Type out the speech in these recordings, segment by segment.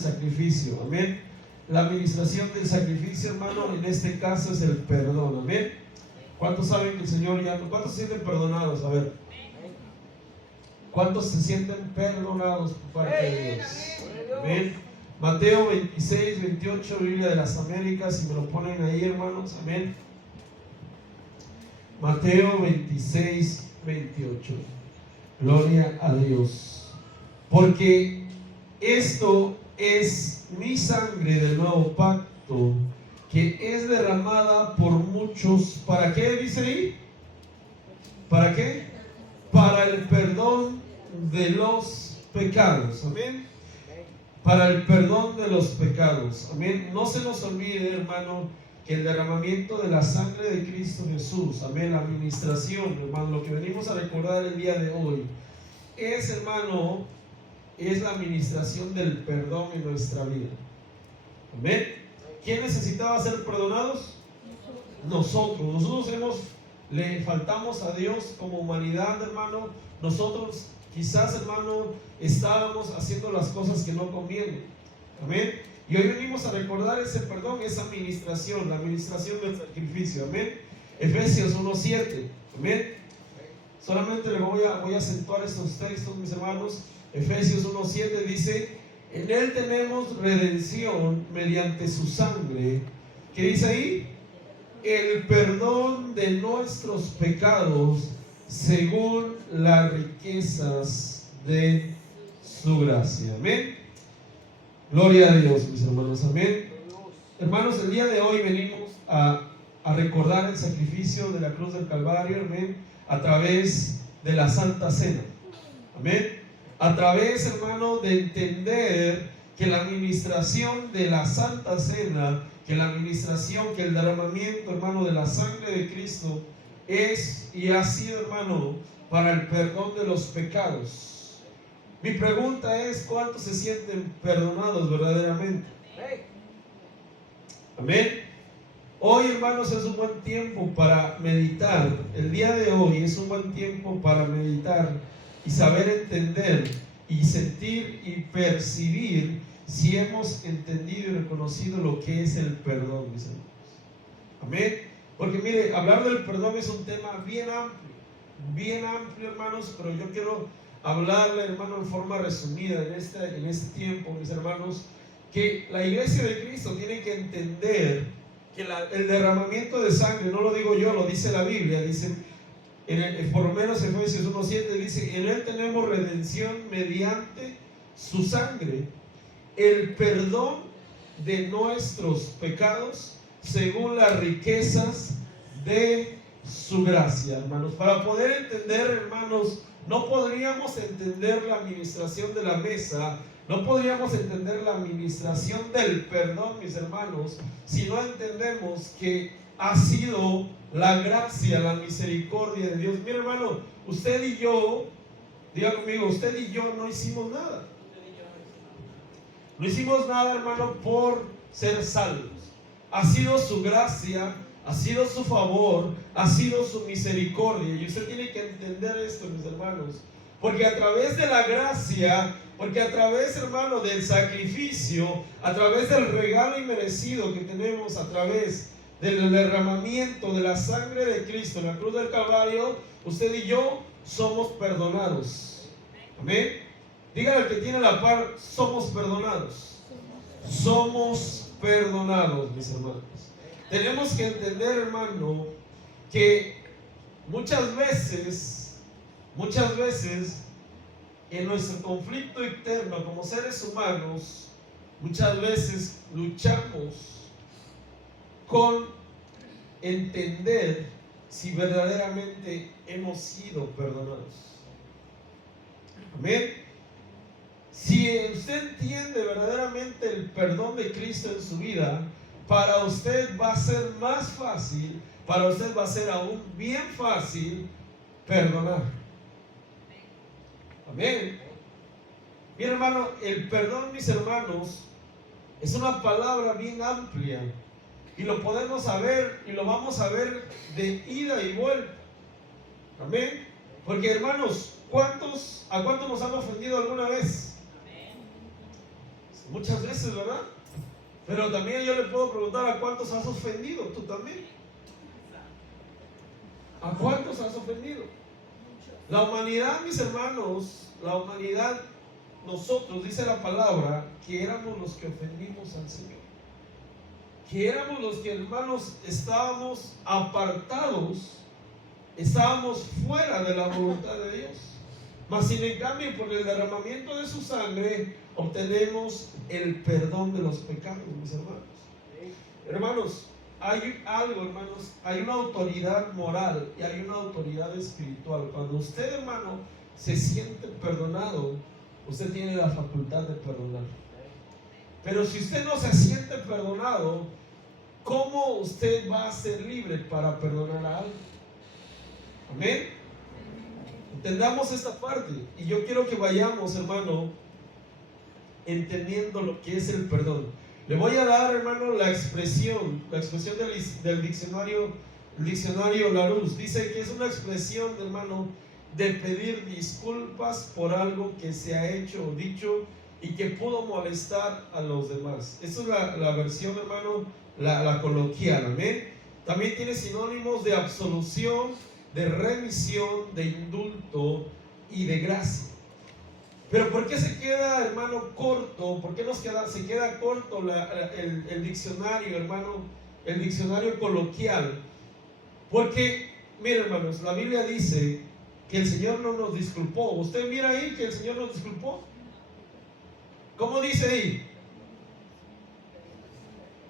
sacrificio. Amén. La administración del sacrificio, hermano, en este caso es el perdón. Amén. ¿Cuántos saben que el Señor ya... ¿Cuántos se sienten perdonados? A ver. ¿Cuántos se sienten perdonados por parte de Dios? Amén. Mateo 26, 28, Biblia de las Américas, si me lo ponen ahí, hermanos. Amén. Mateo 26, 28. Gloria a Dios. Porque esto es mi sangre del nuevo pacto, que es derramada por muchos. ¿Para qué dice ahí? ¿Para qué? Para el perdón de los pecados. Amén. Para el perdón de los pecados. Amén. No se nos olvide, hermano, que el derramamiento de la sangre de Cristo Jesús, amén, la administración, hermano, lo que venimos a recordar el día de hoy, es, hermano, es la administración del perdón en nuestra vida. Amén. ¿Quién necesitaba ser perdonados? Nosotros le faltamos a Dios como humanidad, hermano. Nosotros quizás, hermano, estábamos haciendo las cosas que no convienen. Amén. Y hoy venimos a recordar ese perdón, esa administración, la administración del sacrificio. Amén. Efesios 1:7. Amén. Solamente le voy a acentuar estos textos, mis hermanos. Efesios 1:7 dice: en Él tenemos redención mediante su sangre. ¿Qué dice ahí? El perdón de nuestros pecados según las riquezas de su gracia. Amén. Gloria a Dios, mis hermanos. Amén. Hermanos, el día de hoy venimos a recordar el sacrificio de la cruz del Calvario. Amén. A través de la Santa Cena. Amén. A través, hermano, de entender que la administración de la Santa Cena, que la administración, que el derramamiento, hermano, de la sangre de Cristo es y ha sido, hermano, para el perdón de los pecados. Mi pregunta es: ¿cuántos se sienten perdonados verdaderamente? Amén. Hoy, hermanos, es un buen tiempo para meditar. El día de hoy es un buen tiempo para meditar y saber entender y sentir y percibir si hemos entendido y reconocido lo que es el perdón, mis hermanos. Amén. Porque mire, hablar del perdón es un tema bien amplio, hermanos, pero yo quiero hablarle, hermano, en forma resumida en este tiempo, mis hermanos, que la iglesia de Cristo tiene que entender que el derramamiento de sangre, no lo digo yo, lo dice la Biblia, dice, por lo menos Efesios 1:7 dice: en Él tenemos redención mediante su sangre, el perdón de nuestros pecados según las riquezas de su gracia, hermanos. Para poder entender, hermanos, no podríamos entender la administración de la mesa, no podríamos entender la administración del perdón, mis hermanos, si no entendemos que ha sido la gracia, la misericordia de Dios. Mi hermano, usted y yo, diga conmigo, usted y yo no hicimos nada. No hicimos nada, hermano, por ser salvos. Ha sido su gracia, ha sido su favor, ha sido su misericordia. Y usted tiene que entender esto, mis hermanos. Porque a través de la gracia, porque a través, hermano, del sacrificio, a través del regalo inmerecido que tenemos, a través del derramamiento de la sangre de Cristo en la cruz del Calvario, usted y yo somos perdonados. Amén. Dígale al que tiene la par: somos perdonados. Somos perdonados, mis hermanos. Tenemos que entender, hermano, que muchas veces en nuestro conflicto interno como seres humanos, muchas veces luchamos con entender si verdaderamente hemos sido perdonados. Amén. Si usted entiende verdaderamente el perdón de Cristo en su vida, para usted va a ser más fácil, para usted va a ser aún bien fácil perdonar. Amén. Mi hermano, el perdón, mis hermanos, es una palabra bien amplia y lo podemos saber y lo vamos a ver de ida y vuelta. Amén. Porque, hermanos, ¿a cuántos nos han ofendido alguna vez? Muchas veces, ¿verdad? Pero también yo le puedo preguntar, ¿a cuántos has ofendido? Tú también. ¿A cuántos has ofendido? La humanidad, mis hermanos, la humanidad, nosotros, dice la palabra, que éramos los que ofendimos al Señor. Que éramos los que, hermanos, estábamos apartados, estábamos fuera de la voluntad de Dios. Mas sin en cambio, por el derramamiento de su sangre, obtenemos el perdón de los pecados, mis hermanos. Hermanos, hay algo, hermanos, hay una autoridad moral y hay una autoridad espiritual. Cuando usted, hermano, se siente perdonado, usted tiene la facultad de perdonar. Pero si usted no se siente perdonado, ¿cómo usted va a ser libre para perdonar a alguien? Amén. Entendamos esta parte. Y yo quiero que vayamos, hermano, entendiendo lo que es el perdón. Le voy a dar, hermano, la expresión del diccionario Larousse. Dice que es una expresión, hermano, de pedir disculpas por algo que se ha hecho o dicho y que pudo molestar a los demás. Esa es la versión, hermano, la coloquial. Amén. También tiene sinónimos de absolución, de remisión, de indulto y de gracia. Pero ¿por qué se queda, hermano, corto? ¿Por qué se queda corto el diccionario, hermano, el diccionario coloquial? Porque, miren, hermanos, la Biblia dice que el Señor no nos disculpó. ¿Usted mira ahí que el Señor nos disculpó? ¿Cómo dice ahí?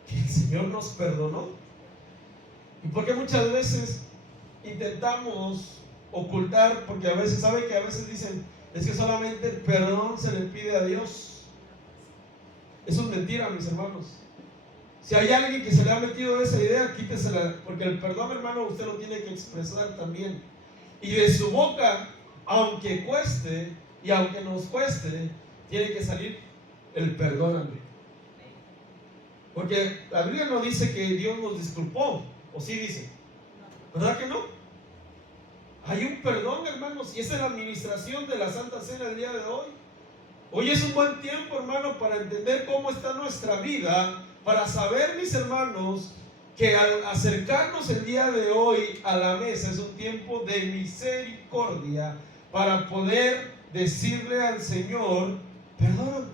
Que el Señor nos perdonó. ¿Y por qué muchas veces intentamos ocultar? Porque a veces, ¿sabe que a veces dicen, es que solamente el perdón se le pide a Dios? Eso es mentira, mis hermanos. Si hay alguien que se le ha metido esa idea, quítesela, porque el perdón, hermano, usted lo tiene que expresar también. Y de su boca, aunque cueste y aunque nos cueste, tiene que salir el perdóname. Porque la Biblia no dice que Dios nos disculpó, o sí dice, ¿verdad que no? Hay un perdón, hermanos, y esa es la administración de la Santa Cena el día de hoy. Hoy es un buen tiempo, hermano, para entender cómo está nuestra vida, para saber, mis hermanos, que al acercarnos el día de hoy a la mesa es un tiempo de misericordia para poder decirle al Señor, perdóname,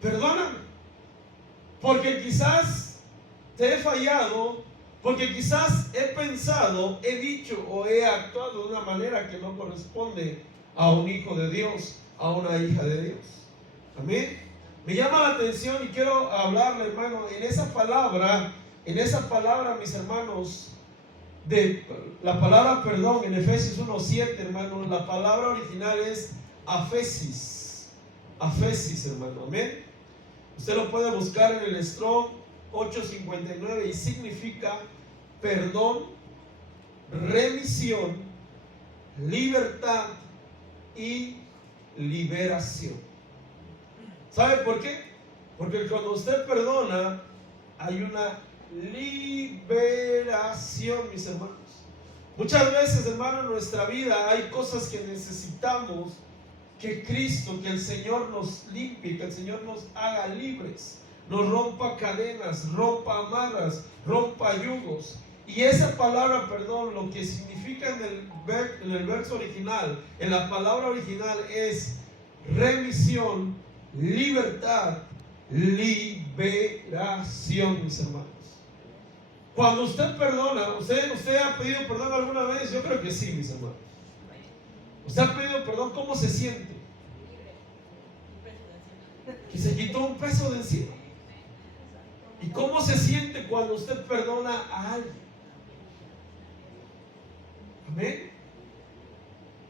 perdóname, porque quizás te he fallado, porque quizás he pensado, he dicho o he actuado de una manera que no corresponde a un hijo de Dios, a una hija de Dios. Amén. Me llama la atención y quiero hablarle, hermano, en esa palabra, mis hermanos, de la palabra perdón en Efesios 1:7, hermano. La palabra original es afesis, hermano. Amén. Usted lo puede buscar en el Strong 8:59 y significa perdón, remisión, libertad y liberación. ¿Sabe por qué? Porque cuando usted perdona, hay una liberación, mis hermanos. Muchas veces, hermano, en nuestra vida hay cosas que necesitamos que Cristo, que el Señor nos limpie, que el Señor nos haga libres, nos rompa cadenas, rompa amarras, rompa yugos. Y esa palabra perdón, lo que significa en el verso original, en la palabra original, es remisión, libertad, liberación, mis hermanos. Cuando usted perdona, ¿usted ha pedido perdón alguna vez? Yo creo que sí, mis hermanos. ¿Usted ha pedido perdón? ¿Cómo se siente? Que se quitó un peso de encima. ¿Y cómo se siente cuando usted perdona a alguien? Amén.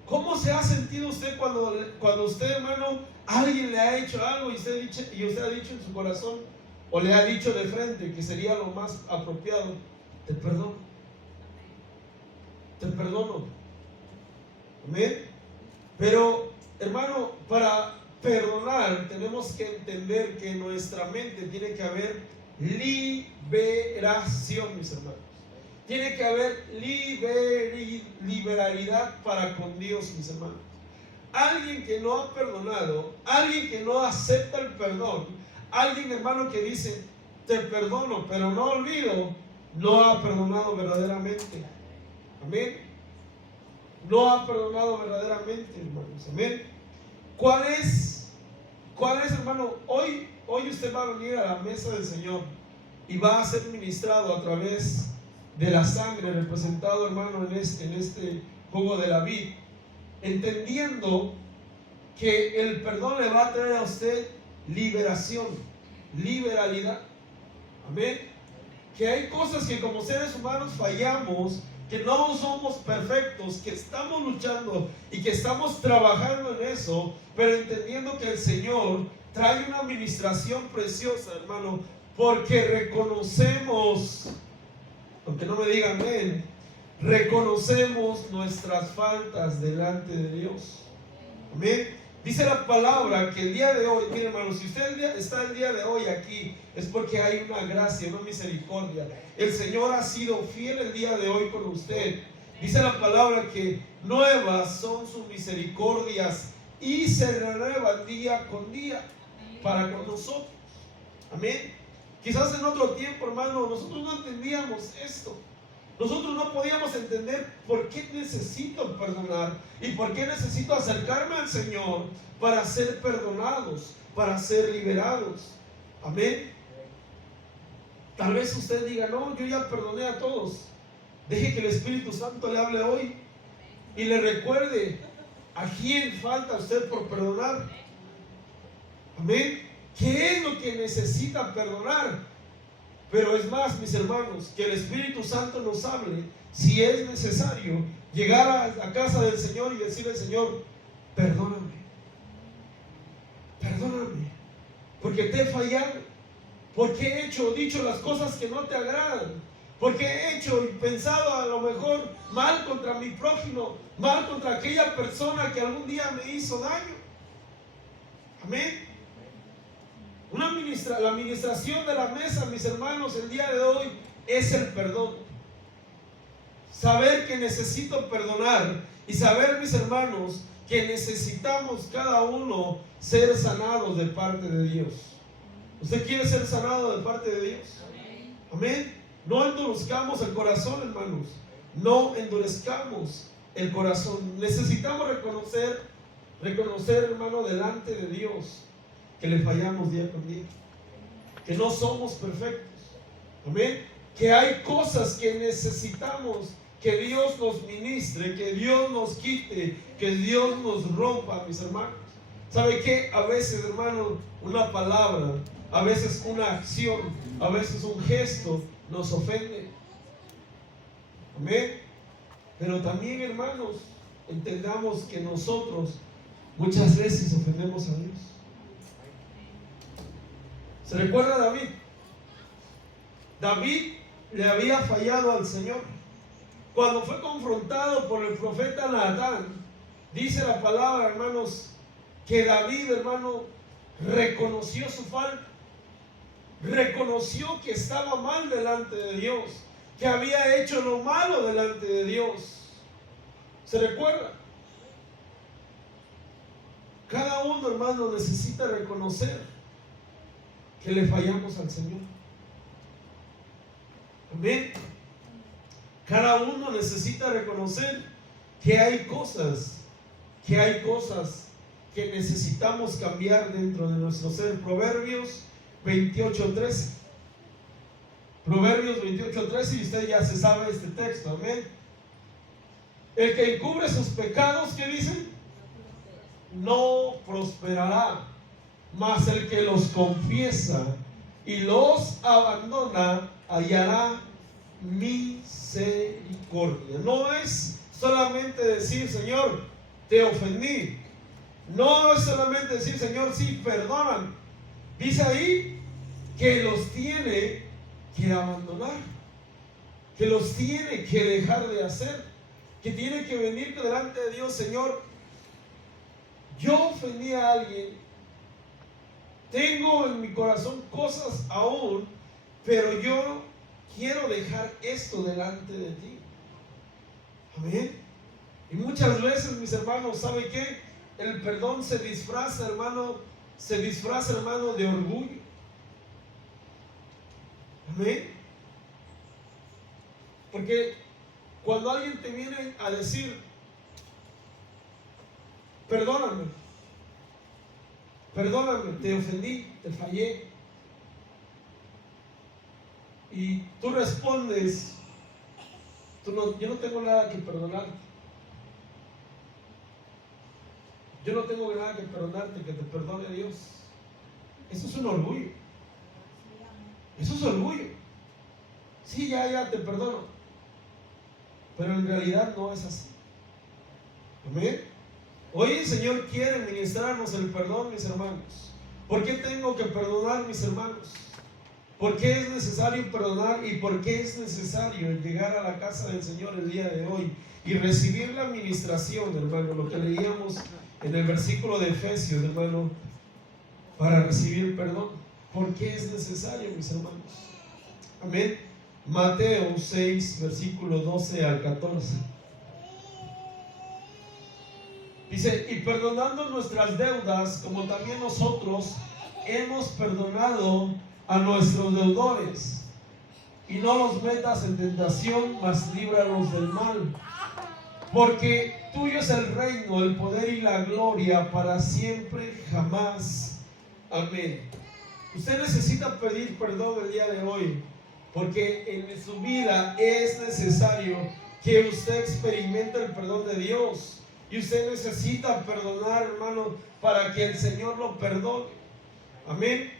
¿Cómo se ha sentido usted cuando usted, hermano, alguien le ha hecho algo y usted ha dicho en su corazón o le ha dicho de frente, que sería lo más apropiado? Te perdono. Te perdono. Amén. Pero, hermano, para perdonar tenemos que entender que en nuestra mente tiene que haber liberación, mis hermanos. Tiene que haber liberalidad para con Dios, mis hermanos. alguien que no ha perdonado, alguien que no acepta el perdón, alguien, hermano, que dice, te perdono, pero no olvido, no ha perdonado verdaderamente. Amén. No ha perdonado verdaderamente, hermanos. Amén. ¿Cuál es, hermano? Hoy usted va a venir a la mesa del Señor y va a ser ministrado a través de la sangre representado, hermano, en este jugo de la vid, entendiendo que el perdón le va a traer a usted liberación, liberalidad. Amén. Que hay cosas que como seres humanos fallamos, que no somos perfectos, que estamos luchando y que estamos trabajando en eso, pero entendiendo que el Señor trae una administración preciosa, hermano, porque reconocemos, aunque no me digan amén, reconocemos nuestras faltas delante de Dios. Amén. Dice la palabra que el día de hoy, mire, hermano, si usted está el día de hoy aquí, es porque hay una gracia, una misericordia. El Señor ha sido fiel el día de hoy con usted. Dice la palabra que nuevas son sus misericordias y se renuevan día con día para con nosotros. Amén. Quizás en otro tiempo, hermano, nosotros no entendíamos esto. Nosotros no podíamos entender por qué necesito perdonar y por qué necesito acercarme al Señor para ser perdonados, para ser liberados. Amén. Tal vez usted diga, no, yo ya perdoné a todos. Deje que el Espíritu Santo le hable hoy y le recuerde a quién falta usted por perdonar. Amén. ¿Qué es lo que necesita perdonar? Pero es más, mis hermanos, que el Espíritu Santo nos hable, si es necesario, llegar a casa del Señor y decirle al Señor, perdóname, perdóname, porque te he fallado, porque he hecho o dicho las cosas que no te agradan, porque he hecho y pensado a lo mejor mal contra mi prójimo, mal contra aquella persona que algún día me hizo daño. Amén. La administración de la mesa, mis hermanos, el día de hoy es el perdón. Saber que necesito perdonar y saber, mis hermanos, que necesitamos cada uno ser sanados de parte de Dios. ¿Usted quiere ser sanado de parte de Dios? Amén. No endurezcamos el corazón, hermanos. No endurezcamos el corazón. Necesitamos reconocer, hermano, delante de Dios, que le fallamos día con día, que no somos perfectos. Amén. Que hay cosas que necesitamos que Dios nos ministre, que Dios nos quite, que Dios nos rompa, mis hermanos. ¿Sabe qué? A veces, hermano, una palabra, a veces una acción, a veces un gesto nos ofende. Amén. Pero también, hermanos, entendamos que nosotros muchas veces ofendemos a Dios. ¿Se recuerda a David? David le había fallado al Señor. Cuando fue confrontado por el profeta Natán, dice la palabra, hermanos, que David, hermano, reconoció su falta. Reconoció que estaba mal delante de Dios, que había hecho lo malo delante de Dios. ¿Se recuerda? Cada uno, hermano, necesita reconocer que le fallamos al Señor. Amén. Cada uno necesita reconocer que hay cosas que necesitamos cambiar dentro de nuestro ser. Proverbios 28:13. Proverbios 28:13, y usted ya se sabe este texto. Amén. El que encubre sus pecados, ¿qué dice? No prosperará, mas el que los confiesa y los abandona hallará misericordia. No es solamente decir, Señor, te ofendí. No es solamente decir, Señor, sí, perdóname. Dice ahí que los tiene que abandonar, que los tiene que dejar de hacer, que tiene que venir delante de Dios. Señor, yo ofendí a alguien, tengo en mi corazón cosas aún, pero yo quiero dejar esto delante de ti. Amén. Y muchas veces, mis hermanos, ¿sabe qué? el perdón se disfraza, hermano, de orgullo. Amén. Porque cuando alguien te viene a decir, perdóname, te ofendí, te fallé, y tú respondes, yo no tengo nada que perdonarte. Yo no tengo nada que perdonarte, que te perdone Dios. Eso es un orgullo. Eso es orgullo. Sí, ya te perdono. Pero en realidad no es así. Amén. Hoy el Señor quiere ministrarnos el perdón, mis hermanos. ¿Por qué tengo que perdonar, mis hermanos? ¿Por qué es necesario perdonar y por qué es necesario llegar a la casa del Señor el día de hoy y recibir la administración, hermano? Lo que leíamos en el versículo de Efesios, hermano, para recibir perdón. ¿Por qué es necesario, mis hermanos? Amén. Mateo 6, versículo 12 al 14. Dice, y perdonando nuestras deudas, como también nosotros hemos perdonado a nuestros deudores. Y no los metas en tentación, mas líbranos del mal. Porque tuyo es el reino, el poder y la gloria para siempre, jamás. Amén. Usted necesita pedir perdón el día de hoy, porque en su vida es necesario que usted experimente el perdón de Dios. Y usted necesita perdonar, hermano, para que el Señor lo perdone. Amén.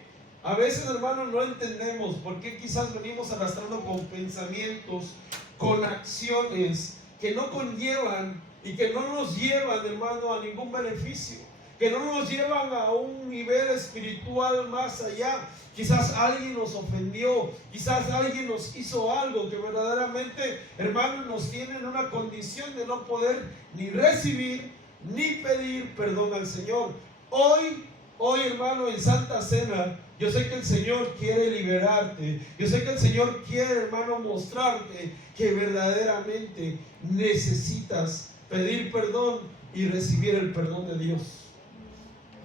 A veces, hermano, no entendemos por qué quizás venimos arrastrando con pensamientos, con acciones que no conllevan y que no nos llevan, hermano, a ningún beneficio, que no nos llevan a un nivel espiritual más allá. Quizás alguien nos ofendió, quizás alguien nos hizo algo que verdaderamente, hermano, nos tiene en una condición de no poder ni recibir ni pedir perdón al Señor. Hoy, hermano, en Santa Cena, yo sé que el Señor quiere liberarte. Yo sé que el Señor quiere, hermano, mostrarte que verdaderamente necesitas pedir perdón y recibir el perdón de Dios.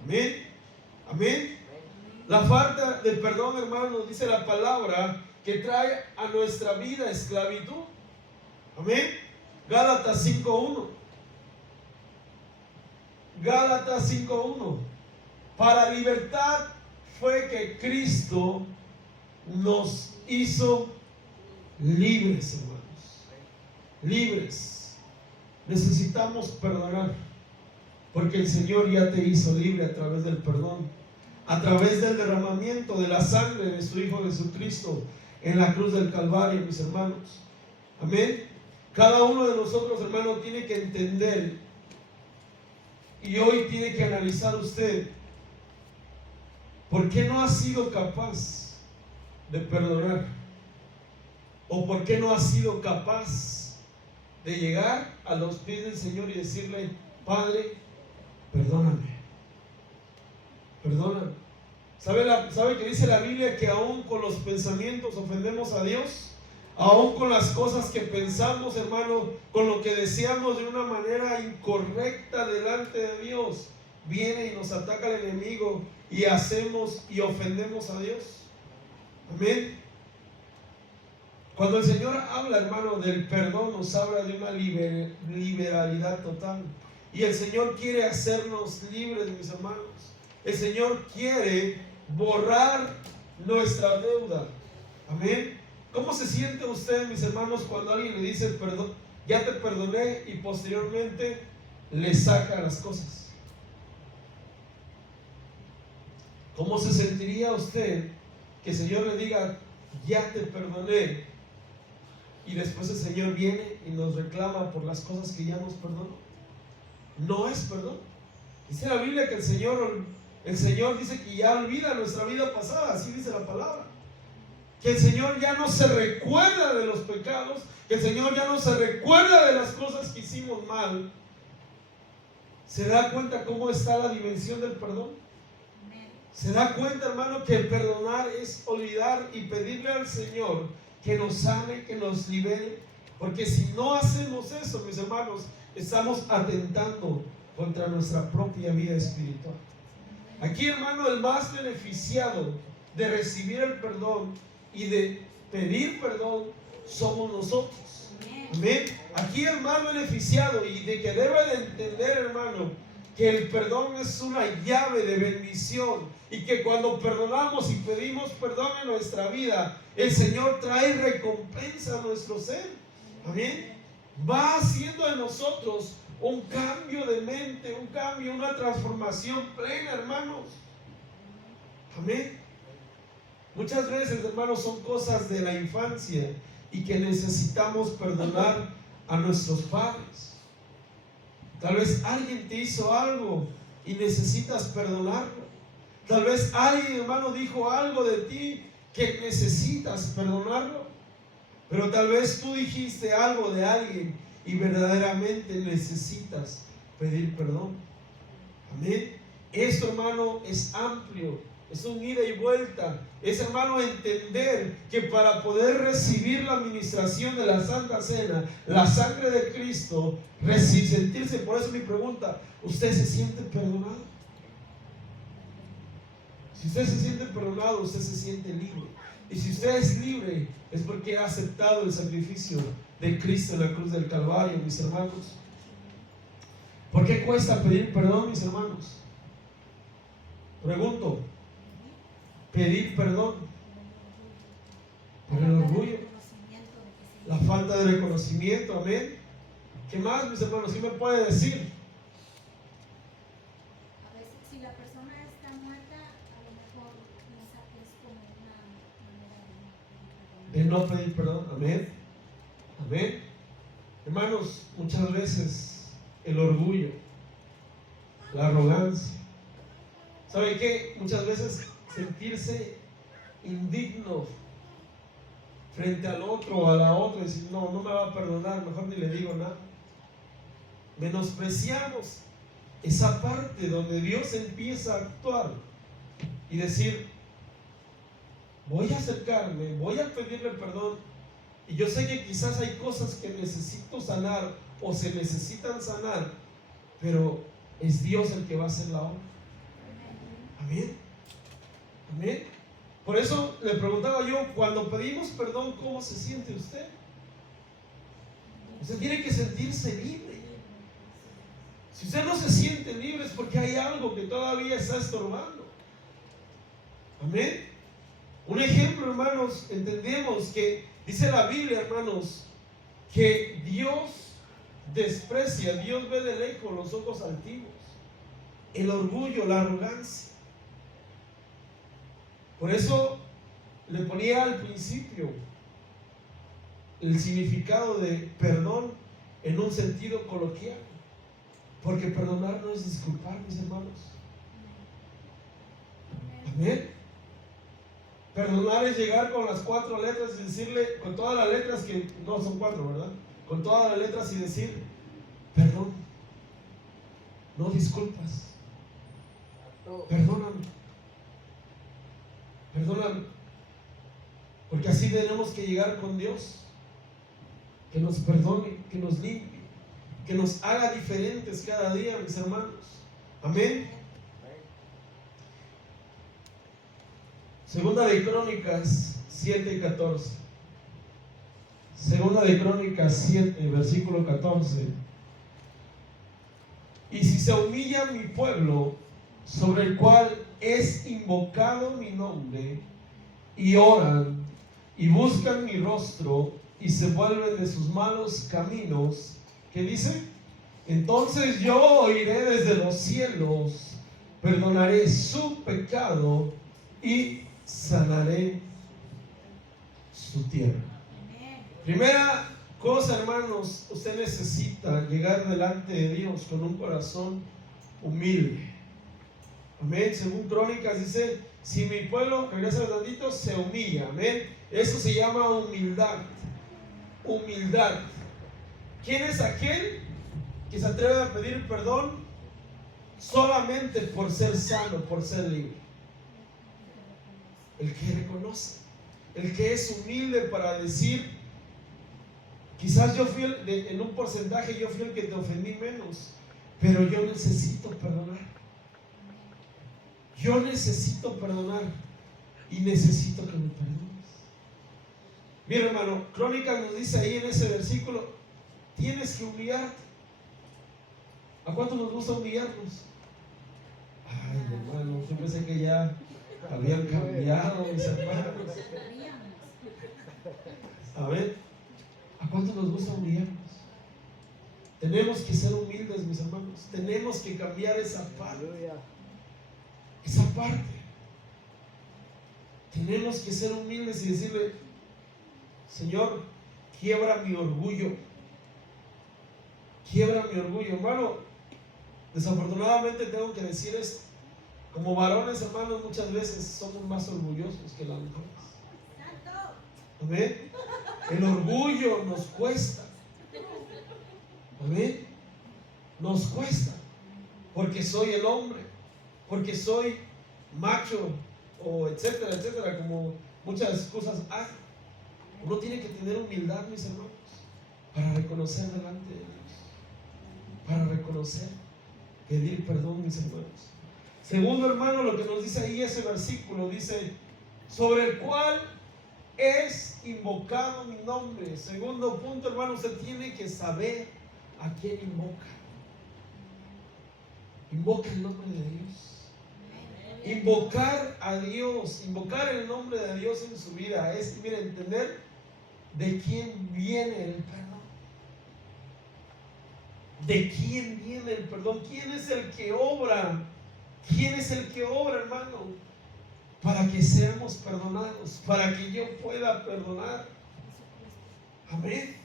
Amén. Amén. La falta de perdón, hermano, dice la palabra, que trae a nuestra vida esclavitud. Amén. Gálatas 5:1. Gálatas 5:1. Para libertad fue que Cristo nos hizo libres, hermanos. Libres. Necesitamos perdonar, porque el Señor ya te hizo libre a través del perdón, a través del derramamiento de la sangre de su Hijo Jesucristo en la cruz del Calvario, mis hermanos. Amén. Cada uno de nosotros, hermanos, tiene que entender, y hoy tiene que analizar usted, ¿por qué no ha sido capaz de perdonar? ¿O por qué no ha sido capaz de llegar a los pies del Señor y decirle, Padre, perdóname? Perdóname. ¿Sabe que dice la Biblia que aún con los pensamientos ofendemos a Dios? Aún con las cosas que pensamos, hermano, con lo que deseamos de una manera incorrecta delante de Dios, viene y nos ataca el enemigo y hacemos y ofendemos a Dios. Amén. Cuando el Señor habla, hermano, del perdón, nos habla de una liberalidad total. Y el Señor quiere hacernos libres, mis hermanos. El Señor quiere borrar nuestra deuda. Amén. ¿Cómo se siente usted, mis hermanos, cuando alguien le dice perdón, ya te perdoné, y posteriormente le saca las cosas? ¿Cómo se sentiría usted que el Señor le diga, ya te perdoné, y después el Señor viene y nos reclama por las cosas que ya nos perdonó? No es perdón. Dice la Biblia que el Señor dice que ya olvida nuestra vida pasada, así dice la palabra. Que el Señor ya no se recuerda de los pecados, que el Señor ya no se recuerda de las cosas que hicimos mal. ¿Se da cuenta cómo está la dimensión del perdón? ¿Se da cuenta, hermano, que perdonar es olvidar y pedirle al Señor que nos sane, que nos libere? Porque si no hacemos eso, mis hermanos, estamos atentando contra nuestra propia vida espiritual. Aquí, hermano, el más beneficiado de recibir el perdón y de pedir perdón somos nosotros. Amén. Aquí el más beneficiado y de que debe de entender, hermano, que el perdón es una llave de bendición y que cuando perdonamos y pedimos perdón en nuestra vida, el Señor trae recompensa a nuestro ser. Amén. Va haciendo de nosotros un cambio de mente, un cambio, una transformación plena, hermanos. Amén. Muchas veces, hermanos, son cosas de la infancia y que necesitamos perdonar a nuestros padres. Tal vez alguien te hizo algo y necesitas perdonarlo. Tal vez alguien, hermano, dijo algo de ti que necesitas perdonarlo. Pero tal vez tú dijiste algo de alguien y verdaderamente necesitas pedir perdón. Amén. Esto, hermano, es amplio. Es un ida y vuelta. Es, hermano, entender que para poder recibir la administración de la Santa Cena, la sangre de Cristo, sentirse, por eso mi pregunta, ¿usted se siente perdonado? Si usted se siente perdonado, usted se siente libre. Y si usted es libre, es porque ha aceptado el sacrificio de Cristo en la cruz del Calvario, mis hermanos. ¿Por qué cuesta pedir perdón, mis hermanos? Pregunto. Pedir perdón por el orgullo, la falta de reconocimiento, amén. ¿Qué más, mis hermanos? ¿Qué me puede decir? A veces, si la persona está muerta, a lo mejor piensa que es como una manera de no pedir perdón. De no pedir perdón, amén. Amén. Hermanos, muchas veces el orgullo, la arrogancia. ¿Sabe qué? Muchas veces sentirse indigno frente al otro o a la otra y decir, no me va a perdonar, mejor ni le digo nada. Menospreciamos esa parte donde Dios empieza a actuar y decir, voy a acercarme, voy a pedirle perdón, y yo sé que quizás hay cosas que necesito sanar o se necesitan sanar, pero es Dios el que va a hacer la obra. Amén. Amén. Por eso le preguntaba yo, cuando pedimos perdón, ¿cómo se siente usted? Usted tiene que sentirse libre. Si usted no se siente libre es porque hay algo que todavía está estorbando. Amén. Un ejemplo, hermanos, entendemos que dice la Biblia, hermanos, que Dios desprecia, Dios ve de lejos los ojos altivos, el orgullo, la arrogancia. Por eso le ponía al principio el significado de perdón en un sentido coloquial, porque perdonar no es disculpar, mis hermanos. Amén. Perdonar es llegar con las 4 letras y decirle, con todas las letras, que no son 4, ¿verdad? Con todas las letras y decir, perdón, no disculpas, perdóname. Perdóname, porque así tenemos que llegar con Dios, que nos perdone, que nos limpie, que nos haga diferentes cada día, mis hermanos. Amén. Segunda de Crónicas 7:14. Segunda de Crónicas 7, versículo 14. Y si se humilla mi pueblo, sobre el cual es invocado mi nombre, y oran y buscan mi rostro y se vuelven de sus malos caminos, ¿qué dice? Entonces yo oiré desde los cielos, perdonaré su pecado y sanaré su tierra. Primera cosa, hermanos, usted necesita llegar delante de Dios con un corazón humilde. Amén. Según Crónicas dice, si mi pueblo, regresa un tantito, se humilla. Amén. Eso se llama humildad. Humildad. ¿Quién es aquel que se atreve a pedir perdón solamente por ser sano, por ser libre? El que reconoce, el que es humilde para decir, quizás yo fui en un porcentaje yo fui el que te ofendí menos, pero yo necesito perdonar. Yo necesito perdonar y necesito que me perdones. Mira, hermano, Crónicas nos dice ahí en ese versículo, tienes que humillarte. ¿A cuánto nos gusta humillarnos? Ay, hermano, yo pensé que ya habían cambiado mis hermanos. A ver, ¿a cuánto nos gusta humillarnos? Tenemos que ser humildes, mis hermanos. Tenemos que cambiar esa parte. Esa parte. Tenemos que ser humildes y decirle, Señor, quiebra mi orgullo. Quiebra mi orgullo, hermano. Desafortunadamente tengo que decir esto. Como varones, hermanos, muchas veces somos más orgullosos que las mujeres. Amén. El orgullo nos cuesta. Amén. Nos cuesta. Porque soy el hombre. Porque soy macho. O etcétera, etcétera. Como muchas excusas hay. Uno tiene que tener humildad, mis hermanos. Para reconocer delante de Dios. Para reconocer. Pedir perdón, mis hermanos. Segundo, hermano, lo que nos dice ahí ese versículo. Dice, sobre el cual es invocado mi nombre. Segundo punto, hermano, usted tiene que saber a quién invoca. Invoca el nombre de Dios. Invocar a Dios, invocar el nombre de Dios en su vida es, mire, entender de quién viene el perdón. ¿De quién viene el perdón? ¿Quién es el que obra? ¿Quién es el que obra, hermano? Para que seamos perdonados, para que yo pueda perdonar. Amén.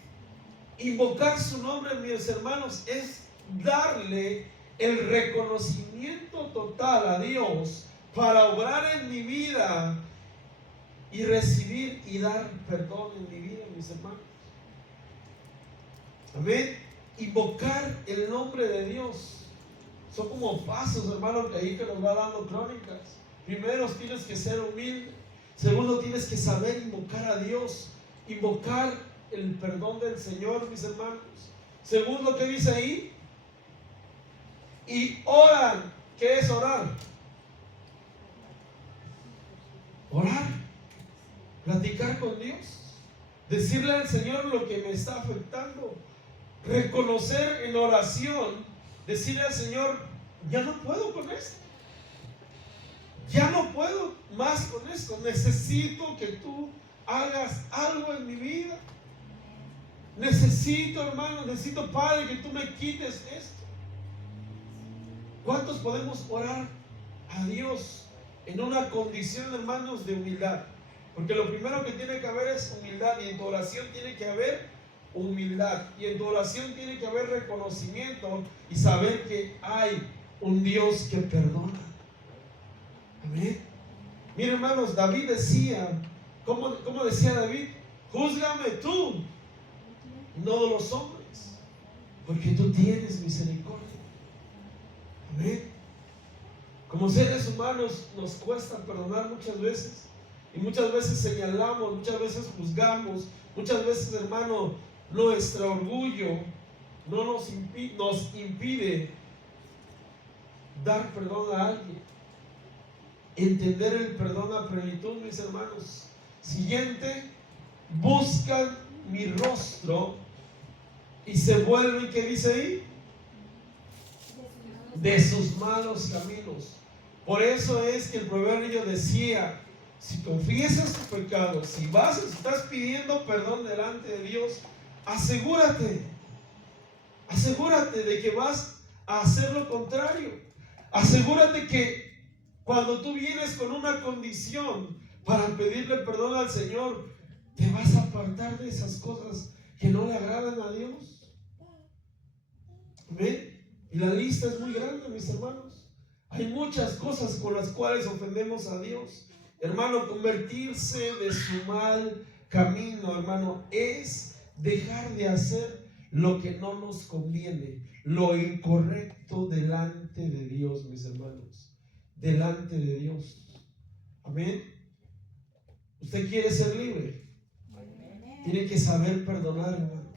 Invocar su nombre, mis hermanos, es darle el reconocimiento total a Dios para obrar en mi vida y recibir y dar perdón en mi vida, mis hermanos. Amén. Invocar el nombre de Dios son como pasos, hermano, que ahí que nos va dando Crónicas. Primero tienes que ser humilde. Segundo, tienes que saber invocar a Dios, invocar el perdón del Señor, mis hermanos. Segundo, ¿qué dice ahí? Y oran. ¿Qué es orar? Orar, platicar con Dios, decirle al Señor lo que me está afectando, reconocer en oración, decirle al Señor, ya no puedo con esto. Ya no puedo más con esto. Necesito que tú hagas algo en mi vida. Necesito, hermano, necesito, Padre, que tú me quites esto. ¿Cuántos podemos orar a Dios en una condición, hermanos, de humildad? Porque lo primero que tiene que haber es humildad, y en tu oración tiene que haber humildad, y en tu oración tiene que haber reconocimiento y saber que hay un Dios que perdona. Amén. Miren, hermanos, David decía, ¿cómo decía David? Júzgame tú, no los hombres, porque tú tienes misericordia. Amén. Como seres humanos nos cuesta perdonar muchas veces, y muchas veces señalamos, muchas veces juzgamos, muchas veces, hermano, nuestro orgullo no nos impide dar perdón a alguien. Entender el perdón a plenitud, mis hermanos. Siguiente, buscan mi rostro y se vuelven, ¿qué dice ahí? De sus malos caminos. Por eso es que el proverbio decía, si confiesas tu pecado, si estás pidiendo perdón delante de Dios, asegúrate de que vas a hacer lo contrario. Asegúrate que cuando tú vienes con una condición para pedirle perdón al Señor, te vas a apartar de esas cosas que no le agradan a Dios. ¿Ven? Y la lista es muy grande, mis hermanos. Hay muchas cosas con las cuales ofendemos a Dios. Hermano, convertirse de su mal camino, hermano, es dejar de hacer lo que no nos conviene, lo incorrecto delante de Dios, mis hermanos. Delante de Dios. Amén. Usted quiere ser libre. Tiene que saber perdonar, hermano.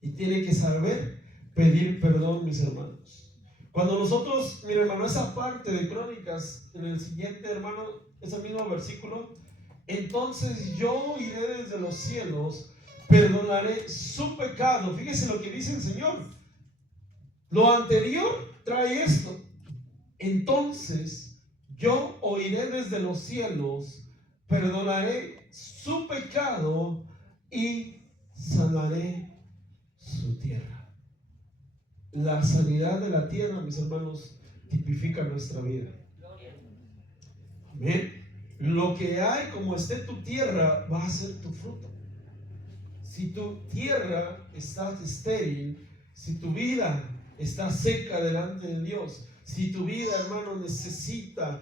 Y tiene que saber pedir perdón, mis hermanos. Cuando nosotros, mire hermano, esa parte de Crónicas, en el siguiente hermano, ese mismo versículo, entonces yo iré desde los cielos, perdonaré su pecado. Fíjese lo que dice el Señor. Lo anterior trae esto. Entonces yo oiré desde los cielos, perdonaré su pecado y sanaré su tierra. La sanidad de la tierra, mis hermanos, tipifica nuestra vida. Amén. Lo que hay, como esté tu tierra, va a ser tu fruto. Si tu tierra está estéril, si tu vida está seca delante de Dios, si tu vida, hermano, necesita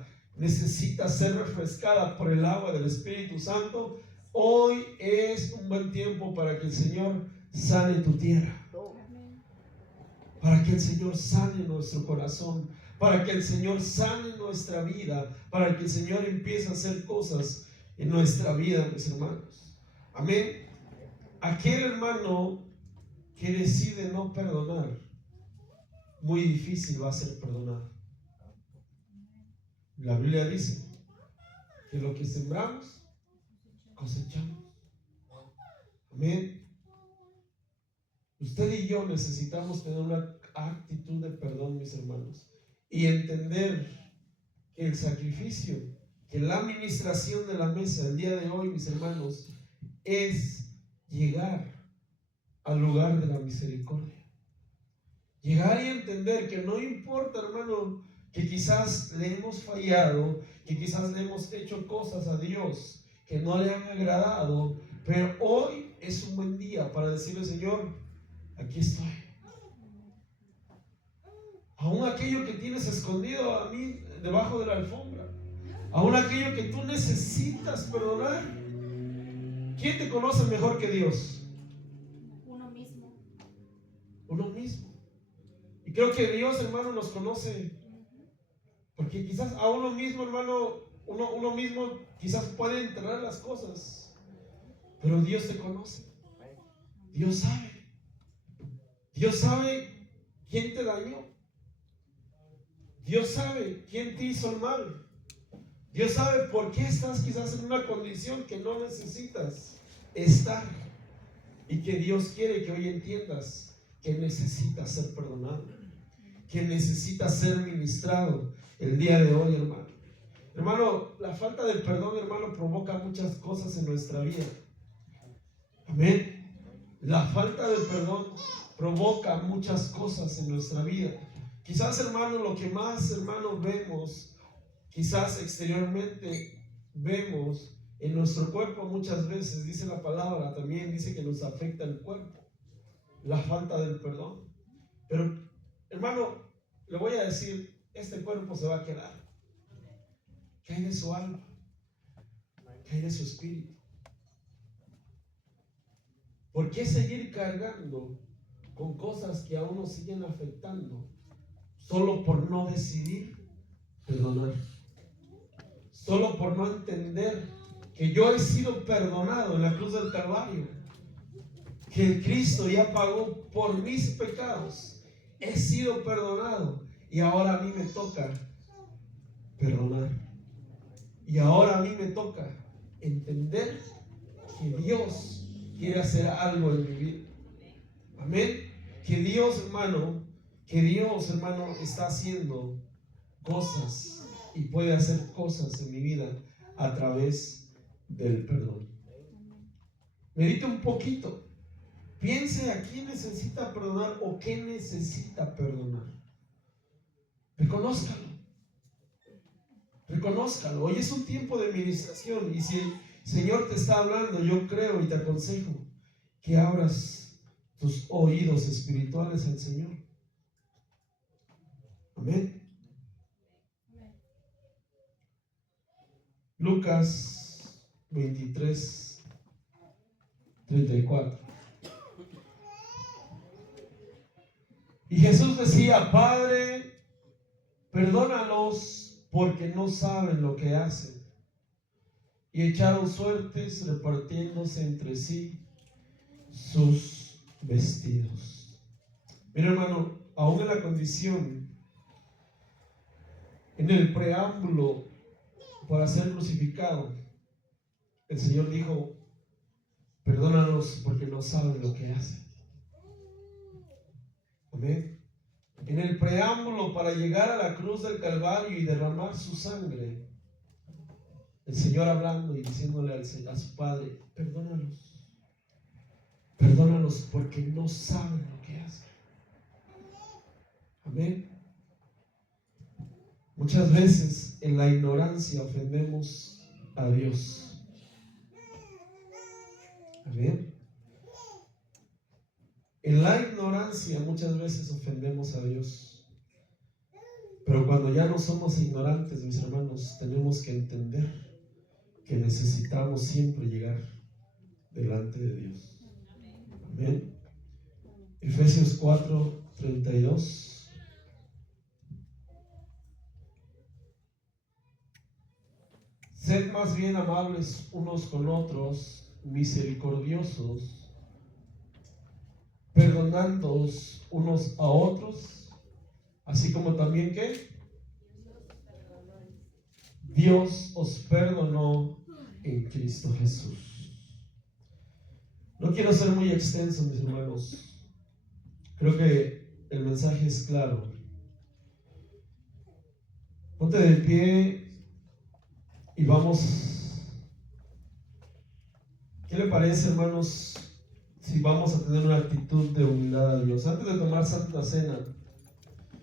ser refrescada por el agua del Espíritu Santo, hoy es un buen tiempo para que el Señor sane tu tierra, para que el Señor sane nuestro corazón, para que el Señor sane nuestra vida, para que el Señor empiece a hacer cosas en nuestra vida, mis hermanos. Amén. Aquel hermano que decide no perdonar, muy difícil va a ser perdonado. La Biblia dice que lo que sembramos, cosechamos. Amén. Usted y yo necesitamos tener una actitud de perdón, mis hermanos, y entender que el sacrificio, que la administración de la mesa el día de hoy, mis hermanos, es llegar al lugar de la misericordia. Llegar y entender que no importa, hermano, que quizás le hemos fallado, que quizás le hemos hecho cosas a Dios que no le han agradado, pero hoy es un buen día para decirle: Señor, aquí estoy. Aún aquello que tienes escondido a mí debajo de la alfombra, aún aquello que tú necesitas perdonar. ¿Quién te conoce mejor que Dios? Uno mismo. Uno mismo. Y creo que Dios, hermano, nos conoce, porque quizás a uno mismo, hermano, uno mismo quizás puede enterrar las cosas, pero Dios te conoce. Dios sabe. Dios sabe quién te dañó. Dios sabe quién te hizo el mal. Dios sabe por qué estás quizás en una condición que no necesitas estar, y que Dios quiere que hoy entiendas que necesitas ser perdonado, que necesitas ser ministrado el día de hoy, hermano. Hermano, la falta de perdón, hermano, provoca muchas cosas en nuestra vida. Amén. La falta de perdón provoca muchas cosas en nuestra vida. Quizás, hermano, lo que más, hermano, vemos, quizás exteriormente vemos en nuestro cuerpo, muchas veces, dice la palabra, también dice que nos afecta el cuerpo, la falta del perdón. Pero, hermano, le voy a decir, este cuerpo se va a quedar. ¿Qué hay de su alma? ¿Qué hay de su espíritu? ¿Por qué seguir cargando con cosas que a uno siguen afectando solo por no decidir perdonar? Solo por no entender que yo he sido perdonado en la cruz del Calvario, que Cristo ya pagó por mis pecados. He sido perdonado y ahora a mí me toca perdonar. Y ahora a mí me toca entender que Dios quiere hacer algo en mi vida. Amén. Que Dios, hermano, está haciendo cosas y puede hacer cosas en mi vida a través del perdón. Medite un poquito. Piense a quién necesita perdonar o qué necesita perdonar. Reconózcalo. Reconózcalo. Hoy es un tiempo de administración, y si el Señor te está hablando, yo creo y te aconsejo que abras tus oídos espirituales al Señor. Amén. Lucas 23, 34. Y Jesús decía: Padre, perdónalos porque no saben lo que hacen. Y echaron suertes repartiéndose entre sí sus vestidos. Mira, hermano, aún en la condición En el preámbulo para ser crucificado, el Señor dijo: perdónalos porque no saben lo que hacen. Amén. En el preámbulo para llegar a la cruz del Calvario y derramar su sangre, el Señor hablando y diciéndole a su Padre: perdónalos porque no saben lo que hacen. Amén. Muchas veces en la ignorancia ofendemos a Dios. Amén. En la ignorancia muchas veces ofendemos a Dios. Pero cuando ya no somos ignorantes, mis hermanos, tenemos que entender que necesitamos siempre llegar delante de Dios. Amén. Efesios 4:32. Sed más bien amables unos con otros, misericordiosos, perdonándoos unos a otros, así como también que Dios os perdonó en Cristo Jesús. No quiero ser muy extenso, mis hermanos. Creo que el mensaje es claro. Ponte de pie y vamos. ¿Qué le parece, hermanos, si vamos a tener una actitud de humildad a Dios? Antes de tomar Santa Cena,